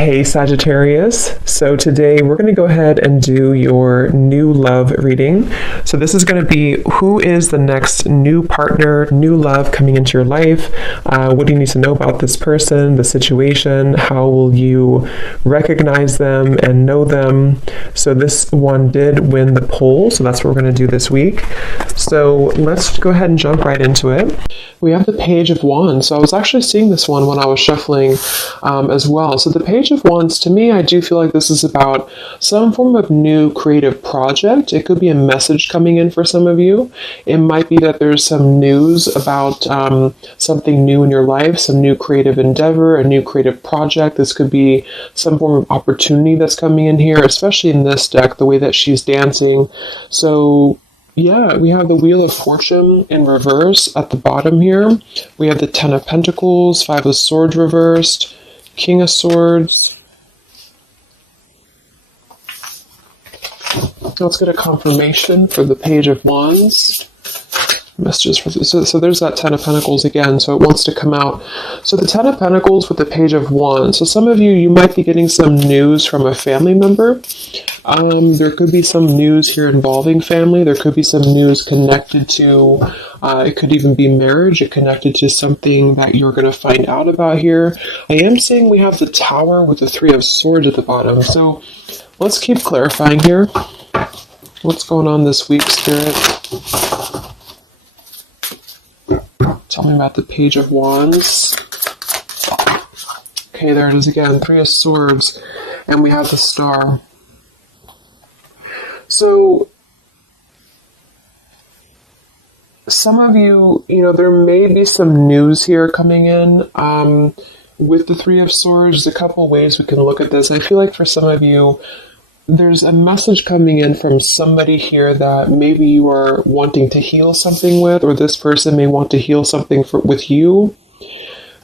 Hey Sagittarius, so today we're going to go ahead and do your new love reading. So this is going to be who is the next new partner, new love coming into your life. What do you need to know about this person, the situation? How will you recognize them and know them? So this one did win the poll, so that's what we're going to do this week. So let's go ahead and jump right into it. We have the Page of Wands. So I was actually seeing this one when I was shuffling as well. So the Page of Wands, to me, I do feel like this is about some form of new creative project. It could be a message coming in for some of you. It might be that there's some news about something new in your life, some new creative endeavor, a new creative project. This could be some form of opportunity that's coming in here, especially in this deck, the way that she's dancing. So yeah, we have the Wheel of Fortune in reverse at the bottom here. We have the Ten of Pentacles, Five of Swords reversed, King of Swords. Let's get a confirmation for the Page of Wands. Messages for this. So there's that Ten of Pentacles again, so it wants to come out. So the Ten of Pentacles with the Page of Wands. So some of you might be getting some news from a family member. There could be some news here involving family. There could be some news connected to, it could even be marriage. It connected to something that you're going to find out about here. I am seeing we have the Tower with the Three of Swords at the bottom. So let's keep clarifying here. What's going on this week, Spirit? Tell me about the Page of Wands. Okay, there it is again. Three of Swords. And we have the Star. So, some of you, there may be some news here coming in. With the Three of Swords, there's a couple ways we can look at this. I feel like for some of you, there's a message coming in from somebody here that maybe you are wanting to heal something with, or this person may want to heal something with you.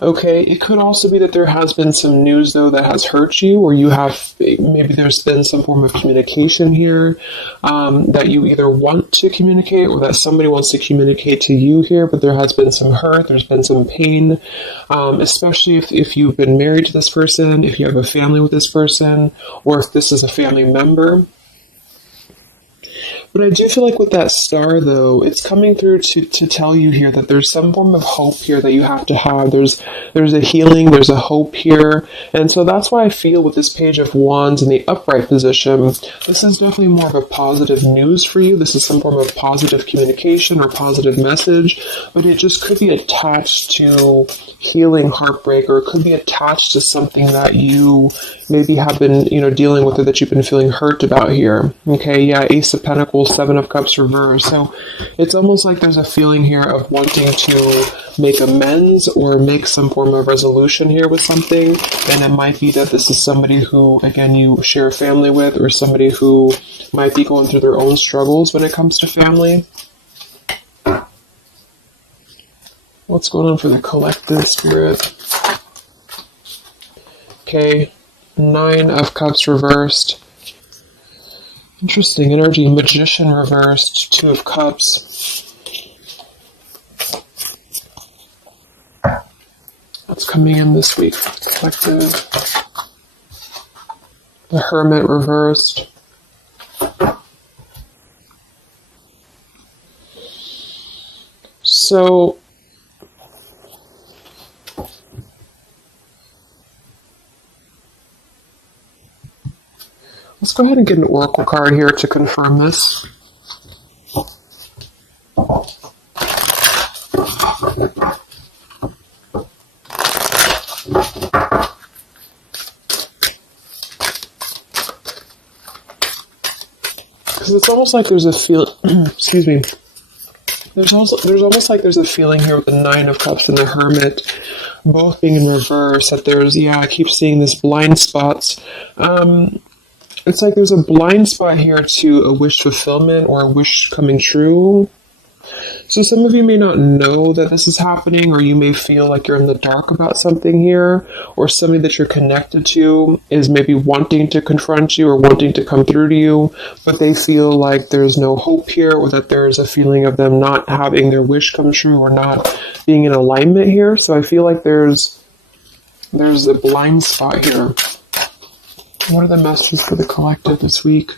Okay, it could also be that there has been some news, though, that has hurt you, or maybe there's been some form of communication here that you either want to communicate or that somebody wants to communicate to you here, but there has been some hurt, there's been some pain, especially if you've been married to this person, if you have a family with this person, or if this is a family member. But I do feel like with that Star, though, it's coming through to tell you here that there's some form of hope here that you have to have. There's a healing, there's a hope here. And so that's why I feel with this Page of Wands in the upright position, this is definitely more of a positive news for you. This is some form of positive communication or positive message, but it just could be attached to healing heartbreak, or it could be attached to something that you maybe have been, dealing with, or that you've been feeling hurt about here. Okay, yeah, Ace of Pentacles, Seven of Cups reversed. So it's almost like there's a feeling here of wanting to make amends or make some form of resolution here with something. And it might be that this is somebody who, again, you share a family with, or somebody who might be going through their own struggles when it comes to family. What's going on for the collective, Spirit? Okay, Nine of Cups reversed. Interesting energy. Magician reversed. Two of Cups. What's coming in this week for the collective? The Hermit reversed. So let's go ahead and get an oracle card here to confirm this. Because it's almost like there's a excuse me. There's almost like there's a feeling here with the Nine of Cups and the Hermit both being in reverse, that I keep seeing this blind spots. It's like there's a blind spot here to a wish fulfillment or a wish coming true. So some of you may not know that this is happening, or you may feel like you're in the dark about something here, or somebody that you're connected to is maybe wanting to confront you or wanting to come through to you, but they feel like there's no hope here, or that there's a feeling of them not having their wish come true or not being in alignment here. So I feel like there's a blind spot here. What are the messages for the collective this week?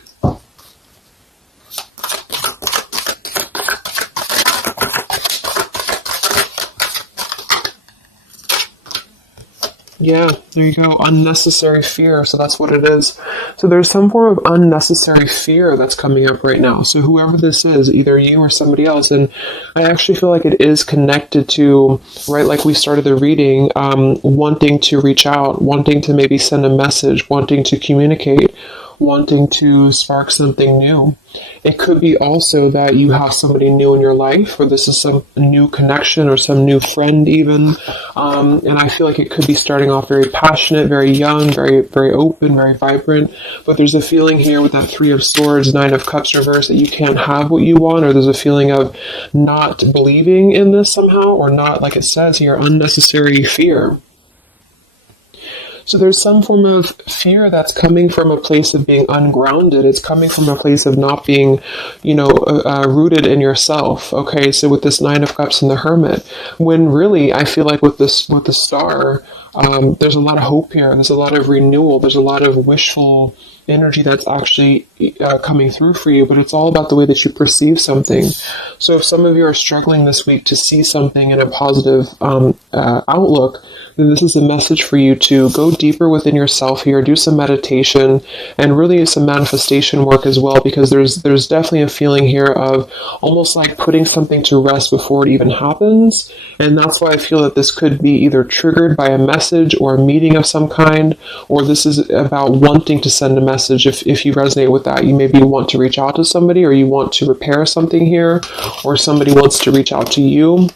Yeah, there you go. Unnecessary fear. So that's what it is. So there's some form of unnecessary fear that's coming up right now. So whoever this is, either you or somebody else, and I actually feel like it is connected to, right, like we started the reading, wanting to reach out, wanting to maybe send a message, wanting to communicate, wanting to spark something new. It could be also that you have somebody new in your life, or this is some new connection or some new friend even. And I feel like it could be starting off very passionate, very young, very, very open, very vibrant. But there's a feeling here with that Three of Swords, Nine of Cups reverse, that you can't have what you want, or there's a feeling of not believing in this somehow, or not, like it says here, unnecessary fear. So there's some form of fear that's coming from a place of being ungrounded. It's coming from a place of not being, rooted in yourself. Okay, so with this Nine of Cups and the Hermit, when really I feel like with the Star, there's a lot of hope here. There's a lot of renewal. There's a lot of wishful energy that's actually coming through for you, but it's all about the way that you perceive something. So if some of you are struggling this week to see something in a positive outlook, then this is a message for you to go deeper within yourself here, do some meditation, and really some manifestation work as well, because there's definitely a feeling here of almost like putting something to rest before it even happens. And that's why I feel that this could be either triggered by a message or a meeting of some kind, or this is about wanting to send a message. If you resonate with that, you maybe want to reach out to somebody, or you want to repair something here, or somebody wants to reach out to you.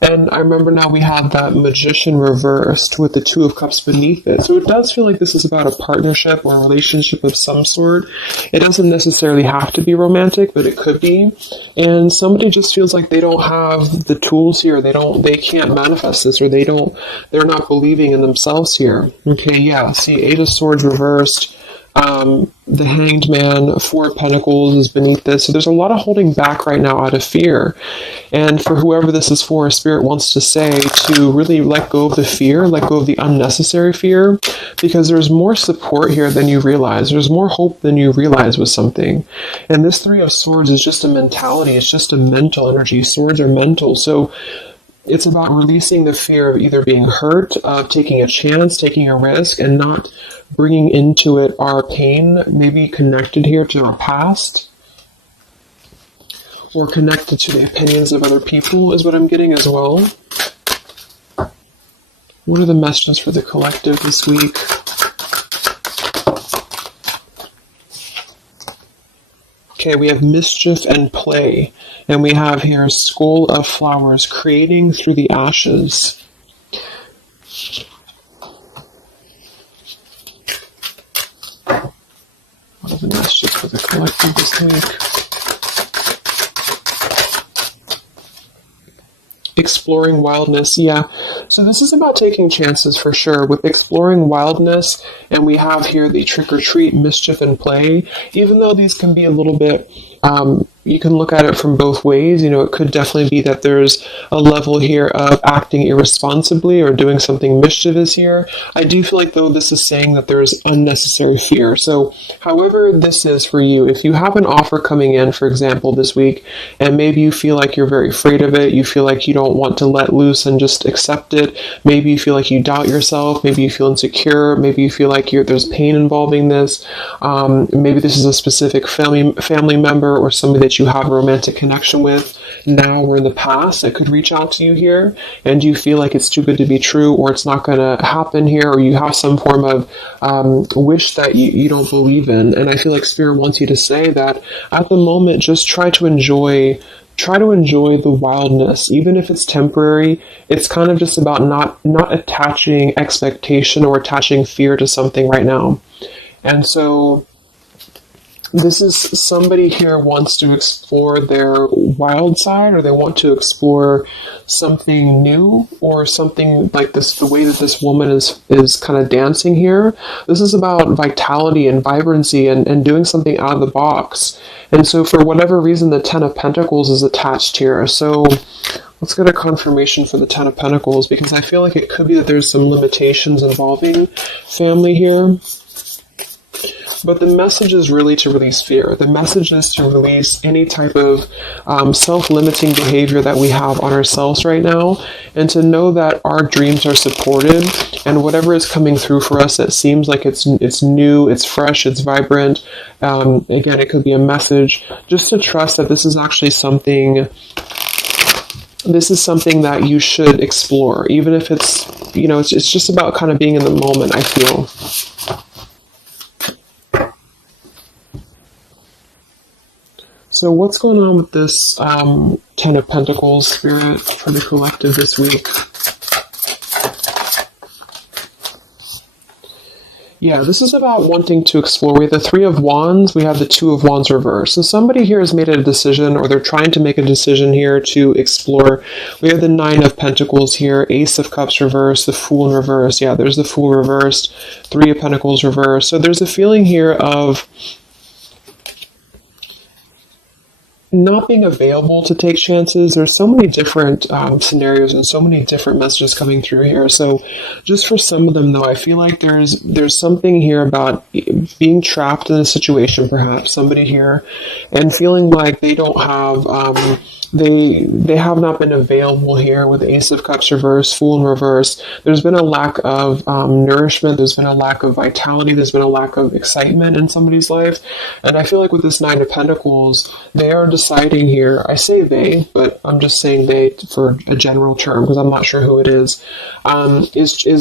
And I remember now we have that Magician reversed with the Two of Cups beneath it. So it does feel like this is about a partnership or a relationship of some sort. It doesn't necessarily have to be romantic, but it could be. And somebody just feels like they don't have the tools here. They can't manifest this, or they're not believing in themselves here. Okay, yeah. See, Eight of Swords reversed. The Hanged Man, Four of Pentacles is beneath this. So there's a lot of holding back right now out of fear. And for whoever this is for, Spirit wants to say to really let go of the fear, let go of the unnecessary fear, because there's more support here than you realize. There's more hope than you realize with something. And this Three of Swords is just a mentality. It's just a mental energy. Swords are mental. So it's about releasing the fear of either being hurt, of taking a chance, taking a risk, and not bringing into it our pain, maybe connected here to our past, or connected to the opinions of other people is what I'm getting as well. What are the messages for the collective this week? Okay, we have mischief and play. And we have here Skull of Flowers, creating through the ashes. What are the messages for the collective this week? Exploring wildness, yeah. So this is about taking chances for sure with exploring wildness, and we have here the trick or treat, mischief and play. Even though these can be a little bit, you can look at it from both ways. It could definitely be that there's a level here of acting irresponsibly or doing something mischievous here. I do feel like, though, this is saying that there's unnecessary fear. So however this is for you, if you have an offer coming in, for example, this week, and maybe you feel like you're very afraid of it, you feel like you don't want to let loose and just accept it, maybe you feel like you doubt yourself, maybe you feel insecure, maybe you feel like there's pain involving this, maybe this is a specific family member or somebody that you have a romantic connection with now or in the past that could reach out to you here, and you feel like it's too good to be true, or it's not going to happen here, or you have some form of wish that you don't believe in. And I feel like Spirit wants you to say that at the moment, just try to enjoy the wildness, even if it's temporary. It's kind of just about not attaching expectation or attaching fear to something right now. And so This is somebody here wants to explore their wild side, or they want to explore something new, or something like this. The way that this woman is kind of dancing here. This is about vitality and vibrancy, and doing something out of the box. And so, for whatever reason, the Ten of Pentacles is attached here. So let's get a confirmation for the Ten of Pentacles, because I feel like it could be that there's some limitations involving family here. But the message is really to release fear. The message is to release any type of self-limiting behavior that we have on ourselves right now, and to know that our dreams are supported, and whatever is coming through for us that seems like it's new, it's fresh, it's vibrant. Again, it could be a message. Just to trust that this is actually something. This is something that you should explore, even if it's, it's just about kind of being in the moment, I feel. So what's going on with this Ten of Pentacles, Spirit, for the collective this week? Yeah, this is about wanting to explore. We have the Three of Wands, we have the Two of Wands reverse. So somebody here has made a decision, or they're trying to make a decision here to explore. We have the Nine of Pentacles here, Ace of Cups reverse, the Fool in reverse. Yeah, there's the Fool reversed, Three of Pentacles reverse. So there's a feeling here of not being available to take chances. There's so many different scenarios and so many different messages coming through here. So just for some of them, though, I feel like there's something here about being trapped in a situation, perhaps somebody here, and feeling like they don't have they have not been available here with Ace of Cups reverse, Fool in reverse. There's been a lack of nourishment. There's been a lack of vitality. There's been a lack of excitement in somebody's life. And I feel like with this Nine of Pentacles, they are deciding here, I say they, but I'm just saying they for a general term, because I'm not sure who it is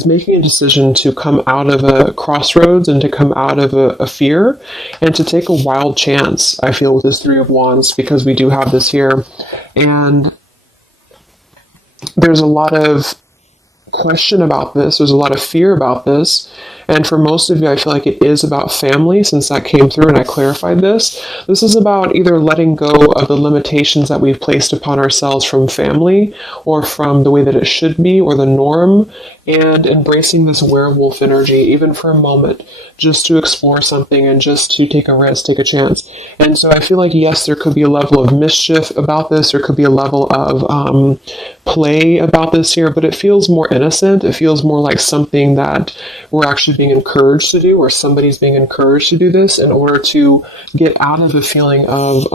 making a decision to come out of a crossroads, and to come out of a fear, and to take a wild chance, I feel, with this Three of Wands, because we do have this here. And there's a lot of question about this. There's a lot of fear about this. And for most of you, I feel like it is about family, since that came through and I clarified this. This is about either letting go of the limitations that we've placed upon ourselves from family, or from the way that it should be, or the norm, and embracing this werewolf energy, even for a moment, just to explore something and just to take a risk, take a chance. And so I feel like, yes, there could be a level of mischief about this. There could be a level of play about this here, but it feels more innocent. It feels more like something that we're actually being encouraged to do, or somebody's being encouraged to do this in order to get out of a feeling of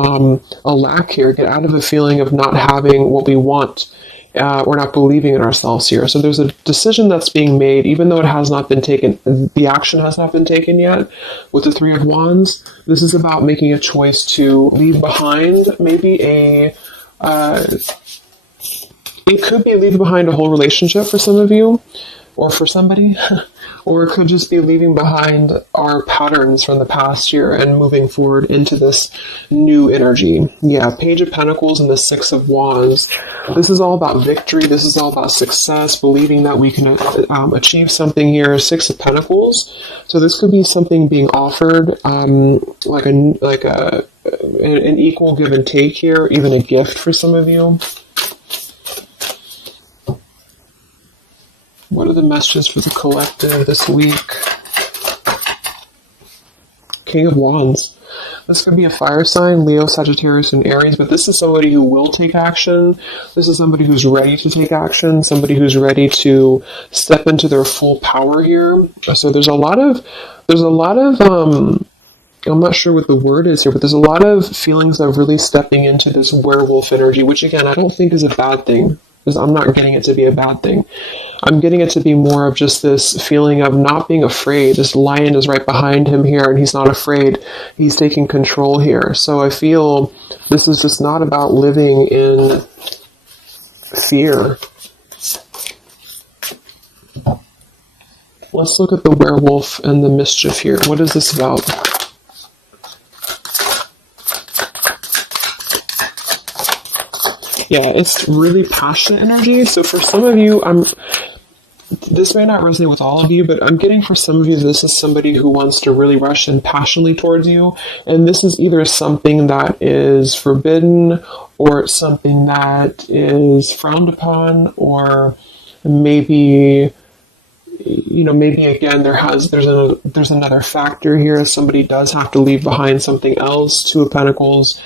a lack here, get out of a feeling of not having what we want. Or not believing in ourselves here. So there's a decision that's being made, even though it has not been taken, the action has not been taken yet. With the Three of Wands, this is about making a choice to leave behind maybe it could be leaving behind a whole relationship for some of you, or for somebody, or it could just be leaving behind our patterns from the past year and moving forward into this new energy. Yeah, Page of Pentacles and the Six of Wands. This is all about victory. This is all about success, believing that we can achieve something here. Six of Pentacles. So this could be something being offered, like an equal give and take here, even a gift for some of you. What are the messages for the collective this week? King of Wands. This could be a fire sign, Leo, Sagittarius, and Aries, but this is somebody who will take action. This is somebody who's ready to take action, somebody who's ready to step into their full power here. So there's a lot of I'm not sure what the word is here, but there's a lot of feelings of really stepping into this werewolf energy, which again, I don't think is a bad thing. Because I'm not getting it to be a bad thing. I'm getting it to be more of just this feeling of not being afraid. This lion is right behind him here, and he's not afraid. He's taking control here. So I feel this is just not about living in fear. Let's look at the werewolf and the mischief here. What is this about? Yeah, it's really passionate energy. So for some of you, this may not resonate with all of you, but I'm getting for some of you, this is somebody who wants to really rush in passionately towards you. And this is either something that is forbidden or something that is frowned upon, or maybe, maybe again, there's another factor here. Somebody does have to leave behind something else. Two of Pentacles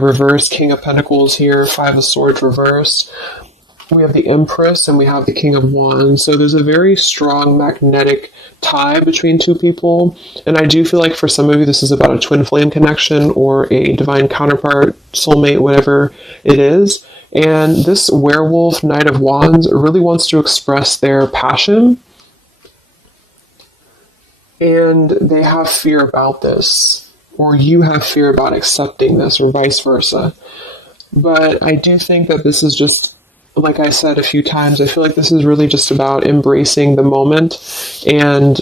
reversed, King of Pentacles here, Five of Swords reversed. We have the Empress and we have the King of Wands. So there's a very strong magnetic tie between two people. And I do feel like for some of you, this is about a twin flame connection or a divine counterpart, soulmate, whatever it is. And this werewolf, Knight of Wands, really wants to express their passion. And they have fear about this, or you have fear about accepting this, or vice versa. But I do think that this is just, like I said a few times, I feel like this is really just about embracing the moment, and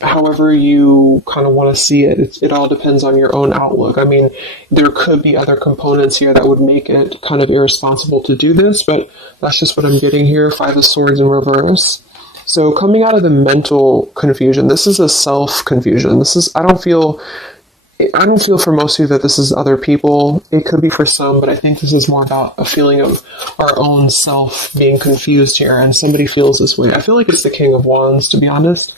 however you kind of want to see it, it all depends on your own outlook. I mean, there could be other components here that would make it kind of irresponsible to do this, but that's just what I'm getting here. Five of Swords in reverse. So coming out of the mental confusion, this is a self-confusion. I don't feel for most of you that this is other people. It could be for some, but I think this is more about a feeling of our own self being confused here, and somebody feels this way. I feel like it's the King of Wands, to be honest.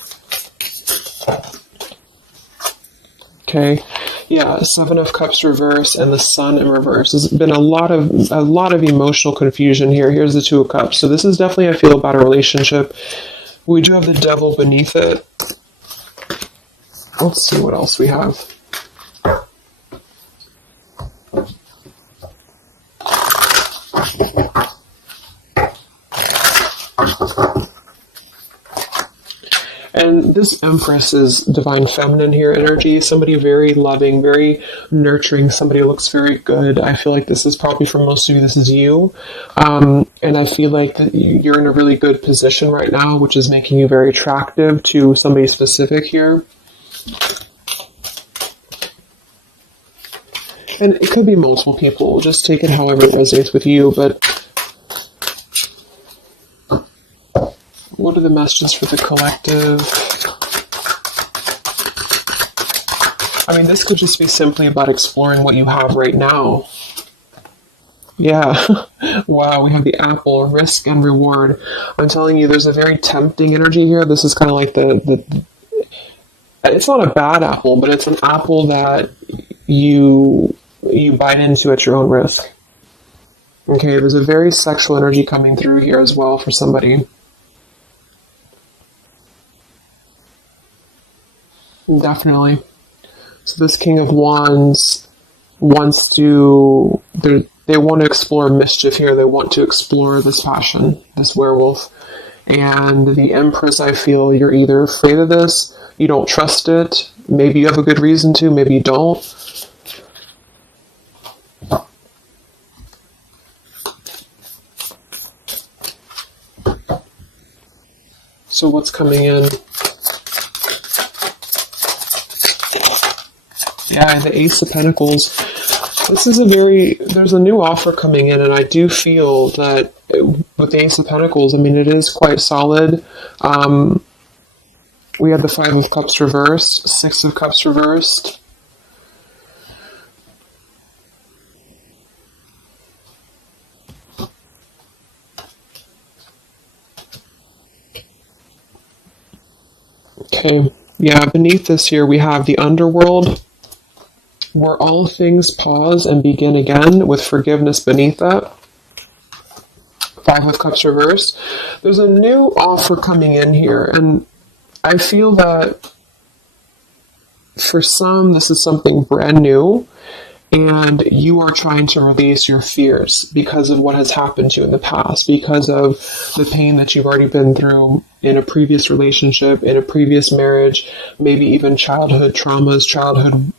Okay. Yeah, Seven of Cups reverse and the Sun in reverse. There's been a lot of emotional confusion here. Here's the Two of Cups. So this is definitely, I feel, about a relationship. We do have the Devil beneath it. Let's see what else we have. And this Empress is divine feminine here energy, somebody very loving, very nurturing, somebody who looks very good. I feel like this is probably, for most of you, this is you. And I feel like you're in a really good position right now, which is making you very attractive to somebody specific here. And it could be multiple people, just take it however it resonates with you, but what are the messages for the collective? I mean, this could just be simply about exploring what you have right now. Yeah. Wow, we have the apple, risk and reward. I'm telling you, there's a very tempting energy here. This is kind of like the it's not a bad apple, but it's an apple that you bite into at your own risk. Okay, there's a very sexual energy coming through here as well for somebody. Definitely. So this King of Wands wants to, they want to explore mischief here. They want to explore this passion, this werewolf. And the Empress, I feel you're either afraid of this, you don't trust it, maybe you have a good reason to, maybe you don't. So what's coming in? Yeah, the Ace of Pentacles. This is there's a new offer coming in, and I do feel that with the Ace of Pentacles, I mean, it is quite solid. We have the Five of Cups reversed, Six of Cups reversed. Okay, yeah, beneath this here we have the Underworld, where all things pause and begin again, with forgiveness beneath that. Five of Cups reversed. There's a new offer coming in here, and I feel that for some, this is something brand new, and you are trying to release your fears because of what has happened to you in the past, because of the pain that you've already been through in a previous relationship, in a previous marriage, maybe even childhood traumas,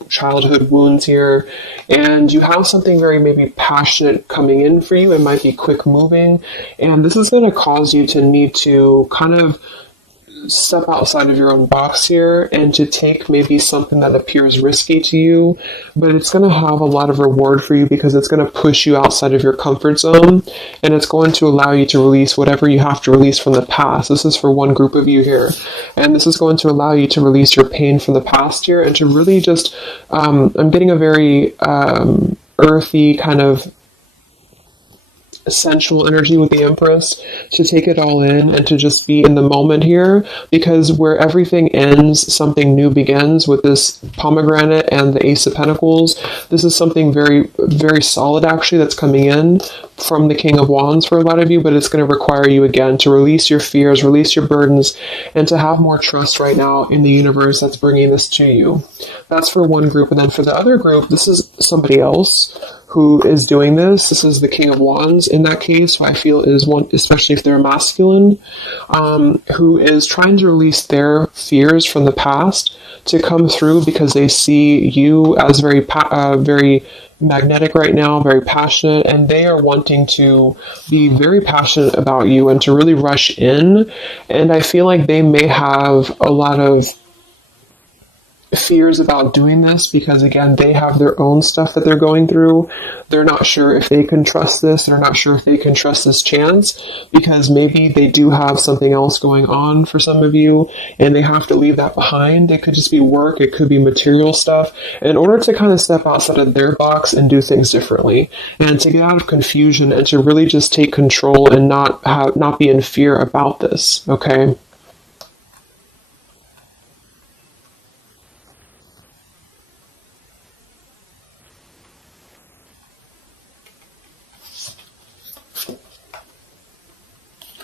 childhood wounds here. And you have something very maybe passionate coming in for you. It might be quick moving. And this is going to cause you to need to kind of step outside of your own box here and to take maybe something that appears risky to you, but it's going to have a lot of reward for you because it's going to push you outside of your comfort zone, and it's going to allow you to release whatever you have to release from the past. This is for one group of you here, and this is going to allow you to release your pain from the past here and to really just, I'm getting a very earthy kind of sensual energy with the Empress, to take it all in and to just be in the moment here, because where everything ends, something new begins with this pomegranate and the Ace of Pentacles. This is something very, very solid actually that's coming in from the King of Wands for a lot of you, but it's going to require you again to release your fears, release your burdens, and to have more trust right now in the universe that's bringing this to you. That's for one group. And then for the other group, this is somebody else who is doing this. This is the King of Wands in that case, who I feel is one, especially if they're masculine, who is trying to release their fears from the past to come through because they see you as very, very magnetic right now, very passionate, and they are wanting to be very passionate about you and to really rush in. And I feel like they may have a lot of fears about doing this because, again, they have their own stuff that they're going through. They're not sure if they can trust this. They're not sure if they can trust this chance because maybe they do have something else going on for some of you and they have to leave that behind. It could just be work. It could be material stuff in order to kind of step outside of their box and do things differently and to get out of confusion and to really just take control and not be in fear about this. Okay.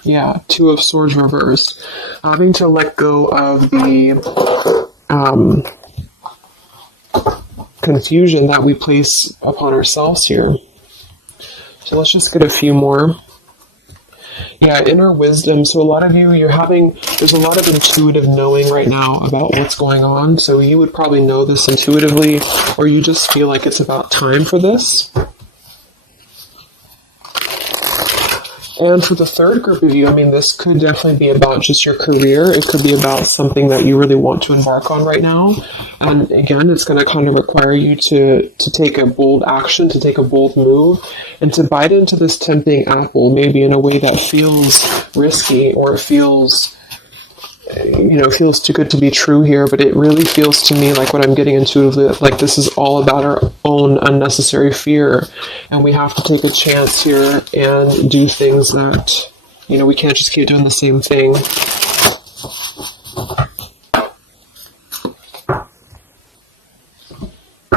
Yeah, Two of Swords reversed. Having to let go of the confusion that we place upon ourselves here. So let's just get a few more. Yeah, inner wisdom. So a lot of you, there's a lot of intuitive knowing right now about what's going on. So you would probably know this intuitively, or you just feel like it's about time for this. And for the third group of you, I mean, this could definitely be about just your career. It could be about something that you really want to embark on right now. And again, it's going to kind of require you to take a bold action, to take a bold move, and to bite into this tempting apple, maybe in a way that feels risky or feels too good to be true here, but it really feels to me like what I'm getting intuitively, like this is all about our own unnecessary fear, and we have to take a chance here and do things that, we can't just keep doing the same thing.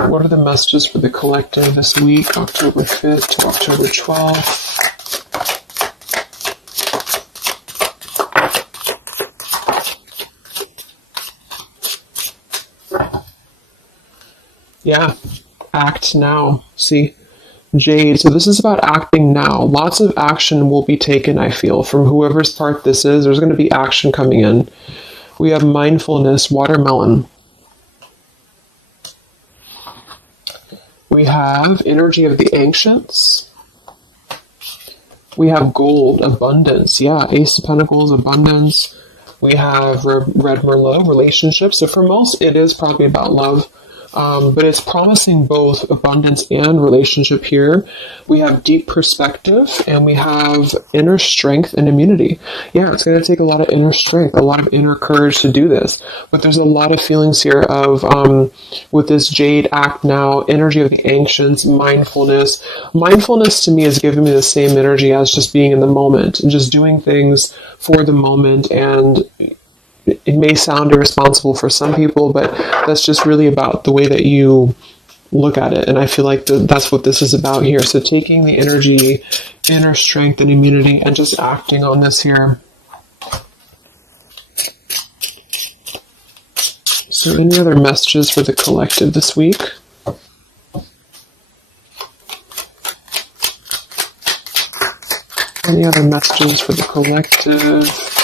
What are the messages for the collective this week, October 5th to October 12th? Yeah, act now. See, Jade. So this is about acting now. Lots of action will be taken, I feel, from whoever's part this is. There's going to be action coming in. We have mindfulness, watermelon. We have energy of the ancients. We have gold, abundance. Yeah, Ace of Pentacles, abundance. We have Red Merlot, relationships. So for most, it is probably about love. But it's promising both abundance and relationship here. We have deep perspective and we have inner strength and immunity. Yeah, it's going to take a lot of inner strength, a lot of inner courage to do this. But there's a lot of feelings here of, with this Jade, act now, energy of the ancients, mindfulness. Mindfulness to me is giving me the same energy as just being in the moment and just doing things for the moment. And it may sound irresponsible for some people, but that's just really about the way that you look at it. And I feel like that's what this is about here. So taking the energy, inner strength and immunity and just acting on this here. So any other messages for the collective this week? Any other messages for the collective?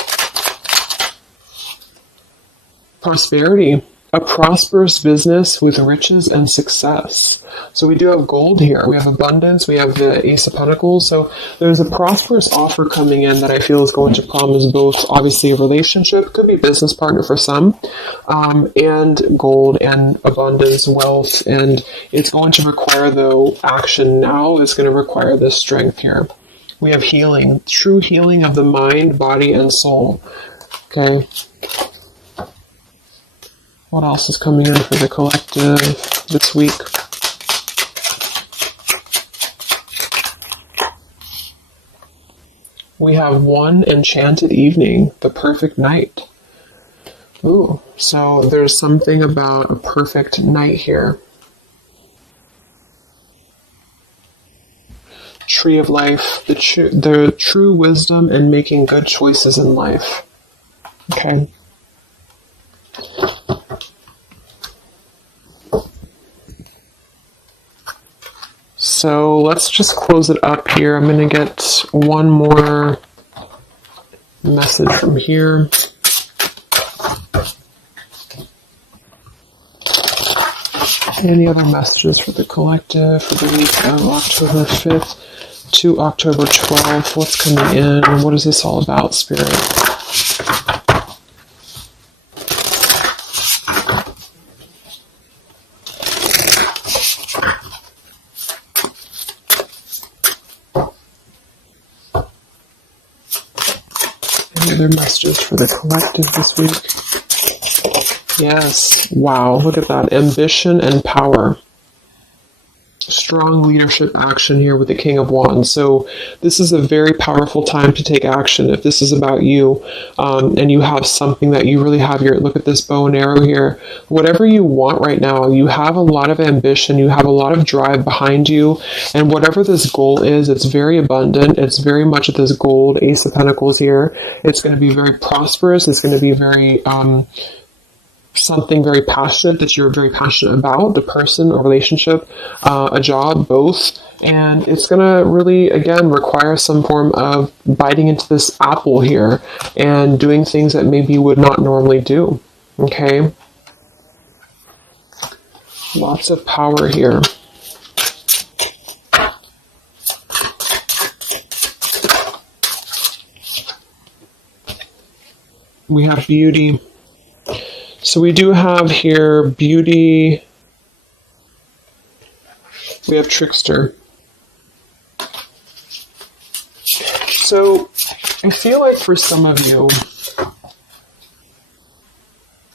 Prosperity, a prosperous business with riches and success. So we do have gold here. We have abundance. We have the Ace of Pentacles. So there's a prosperous offer coming in that I feel is going to promise both, obviously, a relationship, could be business partner for some, and gold and abundance, wealth. And it's going to require, though, action now. It's going to require this strength here. We have healing, true healing of the mind, body, and soul. Okay. What else is coming in for the collective this week? We have one enchanted evening, the perfect night. Ooh, so there's something about a perfect night here. Tree of life, the true wisdom and making good choices in life. Okay. So let's just close it up here. I'm going to get one more message from here. Any other messages for the collective for the week of October 5th to October 12th? What's coming in? What is this all about, Spirit? Any other messages for the collective this week? Yes. Wow. Look at that. Ambition and power. Strong leadership action here with the King of Wands. So this is a very powerful time to take action. If this is about you, and you have something that you really have your, look at this bow and arrow here, whatever you want right now, you have a lot of ambition, you have a lot of drive behind you, and whatever this goal is, it's very abundant. It's very much this gold, Ace of Pentacles here. It's going to be very prosperous. It's going to be very, something very passionate that you're very passionate about, the person, a relationship, a job, both. And it's going to really, again, require some form of biting into this apple here and doing things that maybe you would not normally do. Okay? Lots of power here. We have beauty. So we do have here beauty. We have trickster. So I feel like for some of you,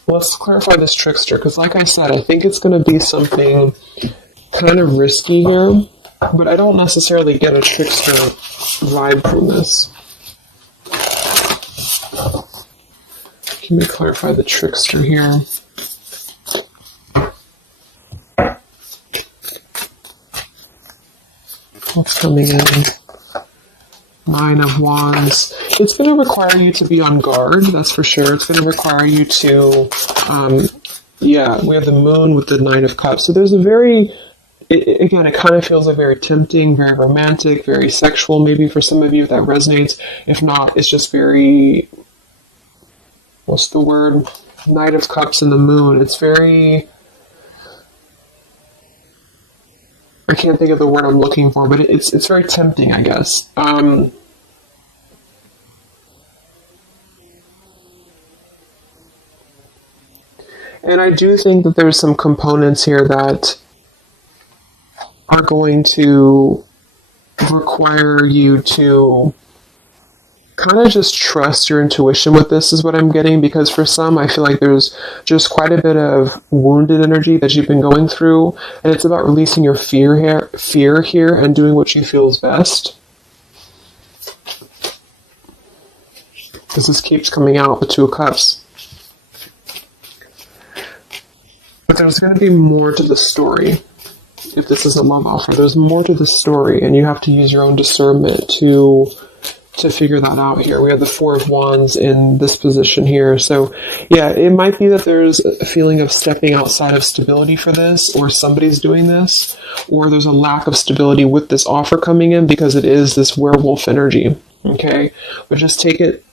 let's clarify this trickster, because like I said, I think it's going to be something kind of risky here, but I don't necessarily get a trickster vibe from this. Let me clarify the trickster here. What's coming in? Nine of Wands. It's going to require you to be on guard, that's for sure. It's going to require you to, we have the Moon with the Nine of Cups. So there's a very, again, it kind of feels like very tempting, very romantic, very sexual. Maybe for some of you that resonates. If not, it's just very, what's the word? Knight of Cups and the Moon. It's very, I can't think of the word I'm looking for, but it's very tempting, I guess. And I do think that there's some components here that are going to require you to kind of just trust your intuition with this, is what I'm getting, because for some, I feel like there's just quite a bit of wounded energy that you've been going through, and it's about releasing your fear here and doing what you feel is best. Because this keeps coming out, the Two of Cups. But there's going to be more to the story. If this is a love offer, there's more to the story, and you have to use your own discernment to figure that out here. We have the Four of Wands in this position here. So yeah, it might be that there's a feeling of stepping outside of stability for this, or somebody's doing this, or there's a lack of stability with this offer coming in because it is this werewolf energy. Okay? But just take it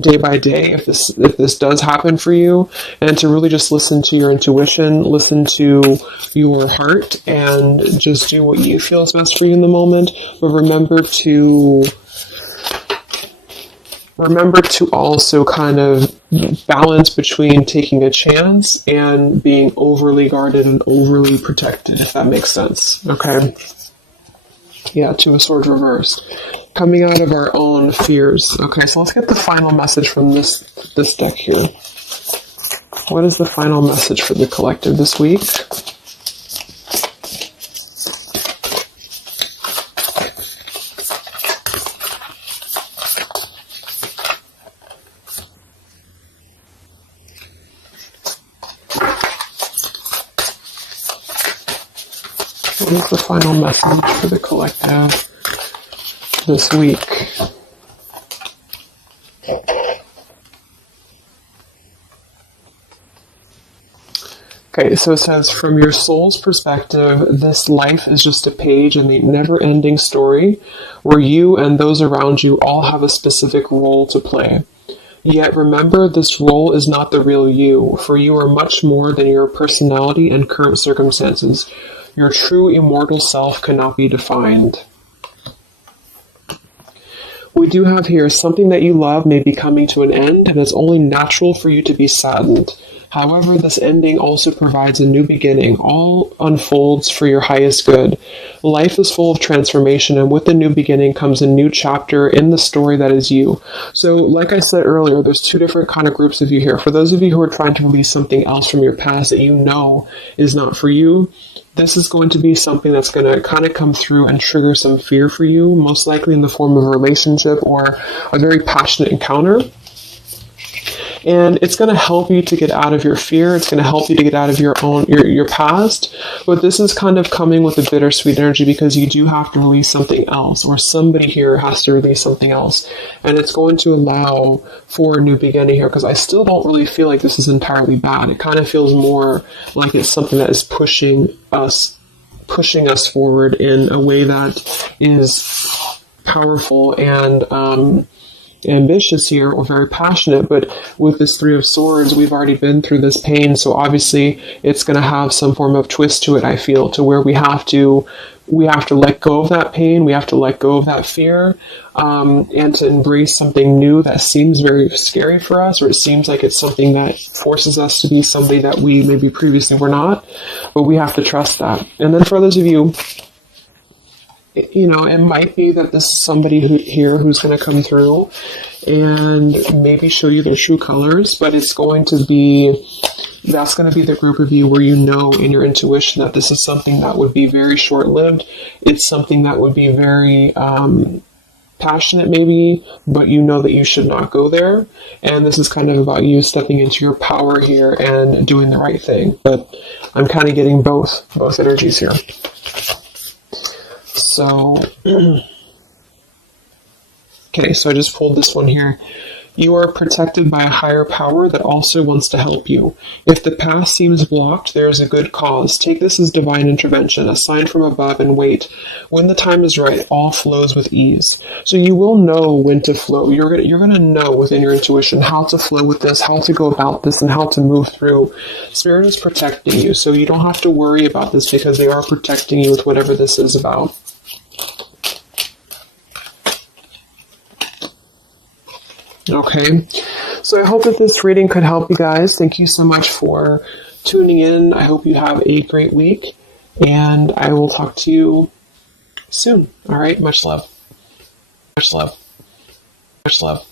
day by day if this does happen for you, and to really just listen to your intuition, listen to your heart, and just do what you feel is best for you in the moment. But remember to also kind of balance between taking a chance and being overly guarded and overly protected, if that makes sense. Okay. Yeah, Two of Swords reverse. Coming out of our own fears. Okay, so let's get the final message from this deck here. What is the final message for the collective this week? What is the final message for the collective this week? Okay, so it says, from your soul's perspective, this life is just a page in the never-ending story where you and those around you all have a specific role to play. Yet remember, this role is not the real you, for you are much more than your personality and current circumstances. Your true immortal self cannot be defined. We do have here, something that you love may be coming to an end, and it's only natural for you to be saddened. However, this ending also provides a new beginning. All unfolds for your highest good. Life is full of transformation, and with the new beginning comes a new chapter in the story that is you. So, like I said earlier, there's two different kind of groups of you here. For those of you who are trying to release something else from your past that you know is not for you, this is going to be something that's going to kind of come through and trigger some fear for you, most likely in the form of a relationship or a very passionate encounter. And it's going to help you to get out of your fear. It's going to help you to get out of your past. But this is kind of coming with a bittersweet energy because you do have to release something else, or somebody here has to release something else. And it's going to allow for a new beginning here, because I still don't really feel like this is entirely bad. It kind of feels more like it's something that is pushing us forward in a way that is powerful and ambitious here, or very passionate. But with this Three of Swords, we've already been through this pain, so obviously it's going to have some form of twist to it, I feel, to where we have to let go of that pain, we have to let go of that fear, and to embrace something new that seems very scary for us, or it seems like it's something that forces us to be somebody that we maybe previously were not, but we have to trust that. And then for those of you, you know, it might be that this is somebody who's going to come through and maybe show you their true colors, but that's going to be the group of you where you know in your intuition that this is something that would be very short-lived. It's something that would be very passionate maybe, but you know that you should not go there. And this is kind of about you stepping into your power here and doing the right thing. But I'm kind of getting both energies here. So, okay, so I just pulled this one here. You are protected by a higher power that also wants to help you. If the path seems blocked, there is a good cause. Take this as divine intervention, a sign from above, and wait. When the time is right, all flows with ease. So you will know when to flow. You're gonna know within your intuition how to flow with this, how to go about this, and how to move through. Spirit is protecting you, so you don't have to worry about this because they are protecting you with whatever this is about. Okay, so I hope that this reading could help you guys. Thank you so much for tuning in. I hope you have a great week, and I will talk to you soon. All right, much love. Much love. Much love.